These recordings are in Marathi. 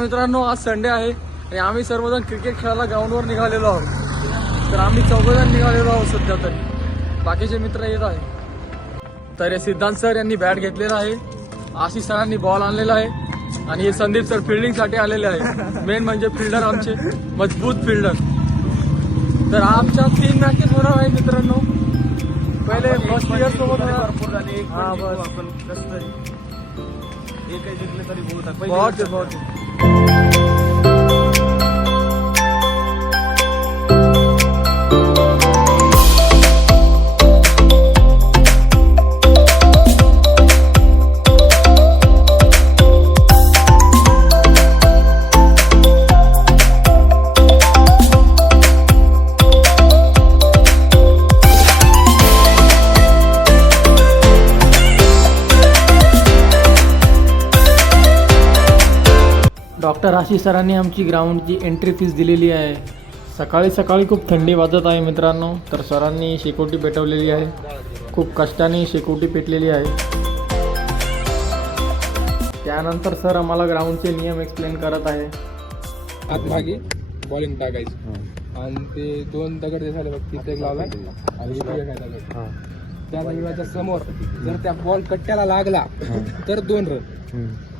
मित्रांनो, आज संडे आहे आणि आम्ही सर्वजण क्रिकेट खेळायला ग्राउंडवर निघालेलो आहोत. तर आम्ही 14 जण निघालेलो आहोत सध्या तरी. बाकीचे मित्र येत आहे. तर हे सिद्धांत सर यांनी बॅट घेतलेला आहे, आशिष सरांनी बॉल आणलेला आहे आणि हे संदीप सर फिल्डिंगसाठी आलेले आहे. मेन म्हणजे फिल्डर, आमचे मजबूत फिल्डर. तर आमच्या 3 मॅचेस होणार आहे मित्रांनो. पहिले फर्स्ट इयर सोबत भरपूर झाले. हा बस आपण कसं तरी एक जिंकले तरी बहुत. डॉक्टर आशिष सरांनी आमची ग्राउंडची एंट्री फीस दिलेली आहे. सकाळी सकाळी खूप थंडी वाजत आहे मित्रांनो. तर सरांनी शेकोटी पेटवलेली आहे, खूप कष्टाने शेकोटी पेटलेली आहे. त्यानंतर सर आम्हाला ग्राउंडचे नियम एक्सप्लेन करत आहे. आतमागे बॉलिंग टाकायची आणि ते 2 दगड जे झाले बघ, तिथे एक लावला आणि इथे एक आहे दगड. त्या दगडाच्या समोर जर त्या बॉल कट्ट्याला लागला तर 2 रन,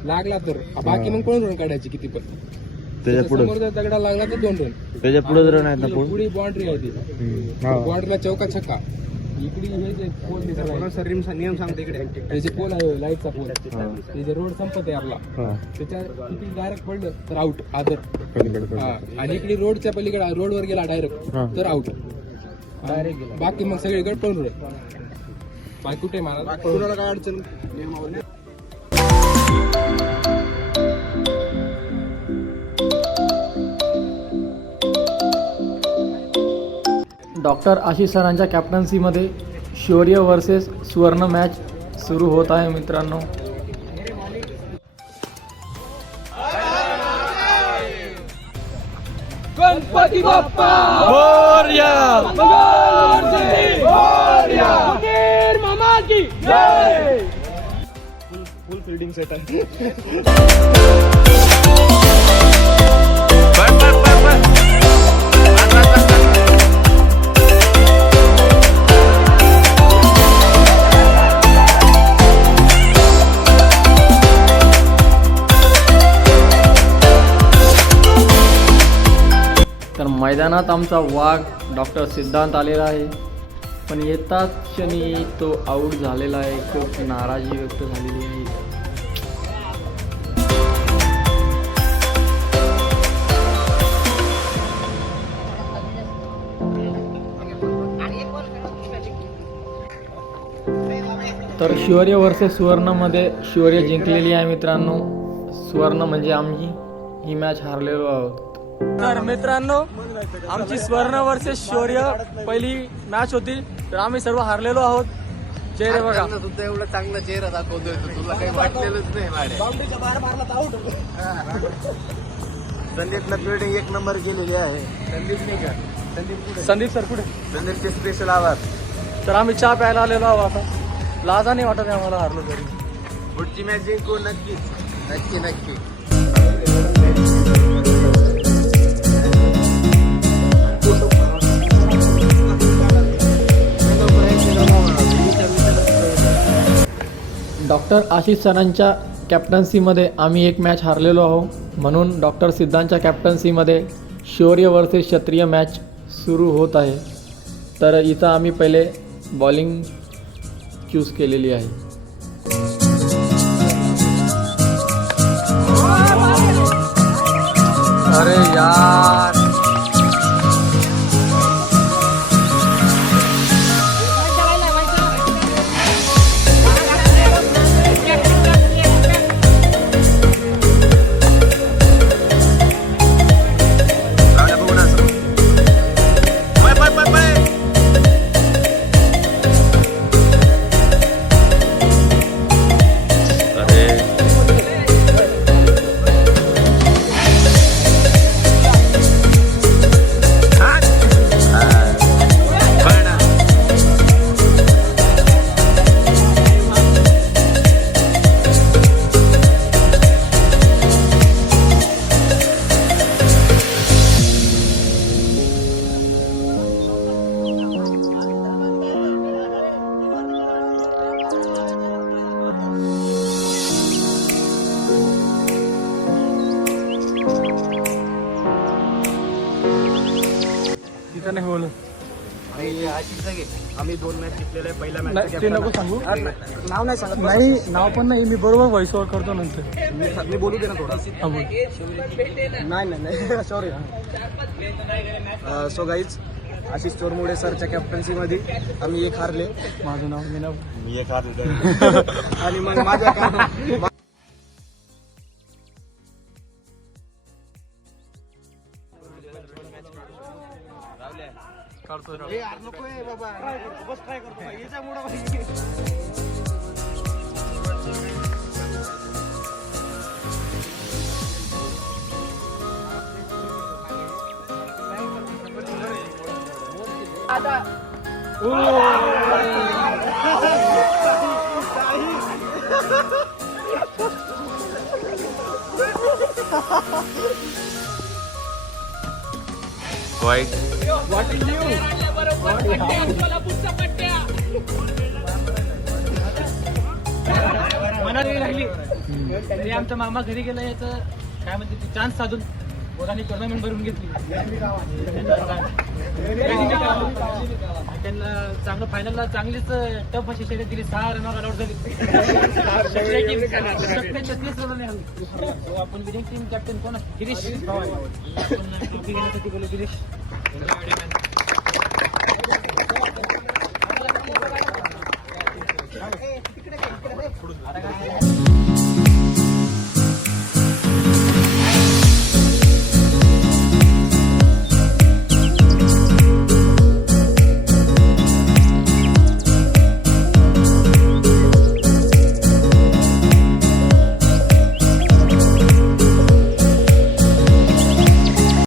लागला तर बाकी मग कोण रन काढायची किती पण. त्याच्या समोर जर दगडा लागला तर 2 रन. त्याच्या पुढे रन आहे, पुढे बाउंड्री आहे ती. बाउंड्रीला चौका छक्का. इकडे हे जे पोल नियम सांगते, इकडे हे जे पोल आहे लाईटचा पोल, ते जे रोड संपत आहे आपला, त्याच्या किती डायरेक्ट पडलं तर आउट आदर. आणि इकडे रोडच्या पलीकडे रोडवर गेला डायरेक्ट तर आउट डायरेक्ट गेला. बाकी मग सगळीकडे पळून रन. बाकी कुठे मला काय अडचण. डॉक्टर आशिष सरांच्या कॅप्टन्सीमध्ये शौर्य वर्सेस सुवर्ण मॅच सुरू होत आहे मित्रांनो. गणपती बाप्पा मोरया, मंगल मोरया, फकीर मामा की जय. फुल फील्डिंग सेट आहे. तर मैदानात आमचा वाघ डॉक्टर सिद्धांत आलेला आहे, पण येताच क्षणी तो आऊट झालेला आहे. खूप नाराजी व्यक्त झालेली आहे. तर शौर्य वर्सेस सुवर्णमध्ये शौर्य जिंकलेली आहे मित्रांनो. सुवर्ण म्हणजे आम्ही ही मॅच हारलेलो आहोत. तर मित्रांनो, आमची स्वर्ण वर्सेस शौर्य पहिली मॅच होती, तर आम्ही सर्व हारलेलो आहोत. चेहरे बघा, सुद्धा एवढा चांगला चेहरा दाखवतोय, तुला काही वाटलेलंच नाही. संदीपला फिल्डिंग 1 नंबर केलेली आहे. संदीप नाही का? संदीप सर कुठे? संदीपचे स्पेशल आवाज. तर आम्ही चहा प्यायला आलेलो आहोत. आता लाजा नाही वाटत आहे आम्हाला हारलो तरी. पुढची मॅच जिंकू नक्कीच. नक्की नक्की. डॉक्टर आशिष सरांच्या कॅप्टन्सीमध्ये आम्ही एक मॅच हारलेलो आहोत, म्हणून डॉक्टर सिद्धांतच्या कॅप्टन्सीमध्ये शौर्य वर्सेस क्षत्रिय मॅच सुरू होत आहे. तर इथं आम्ही पहिले बॉलिंग चूज केलेली आहे. अरे यार, का नाही बोलत? आम्ही 2 मॅच जिंकलेले आहे. पहिला नाही, ते नको सांगू. नाव नाही सांगत. नाही, नाव पण नाही, मी बरोबर व्हॉइस ओव्हर करतो नंतर. मी बोलू दे ना थोडा. हा, बोल. नाही सॉरी. सो गाईज, आशिष चोरमुडे सरच्या कॅप्टन्सीमध्ये आम्ही एक हारले. माझं नाव मी नाव मी एक हारले आणि मग माझ्या काढतो. मनात लागली तरी आमचा मामा घरी गेला याचं काय म्हणते ते चान्स साधून पोरांनी टुर्नामेंट भरून घेतली. त्यांना चांगलं फायनलला चांगलीच टफ अशी शर्यत दिली. 6 रनवर ऑल आउट झाली. 36 रन आली. आपण विनिंग टीम कॅप्टन कोण? गिरीश. आपण ट्रॉफी घेण्यासाठी बोलू गिरीश.